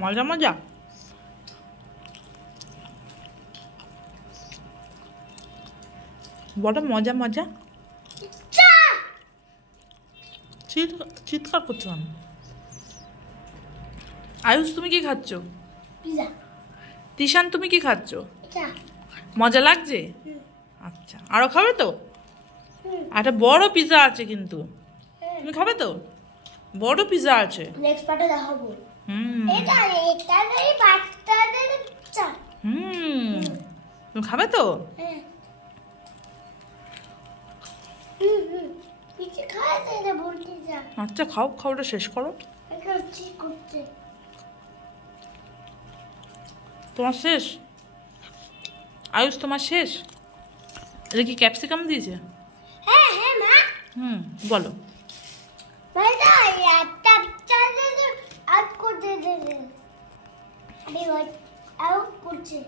মজা মজা। বড় মজা মজা। চিৎকার করছো কেন? আয়ুষ তুমি কি খাচ্ছ? তিশান তুমি কি খাচ্ছ? মজা লাগছে? আচ্ছা, আরো খাবে তো? একটা বড় পিৎজা আছে কিন্তু, তুমি খাবে তো? বড় পিৎজা আছে। নেক্সট পার্টে দেখাবো। তুমি খাবে তো? আচ্ছা খাও, খাওয়াটা শেষ করো। তোমার শেষ? আয়ুষ তোমার শেষ? এটা কি ক্যাপসিকাম দিয়েছে? বলো। করছে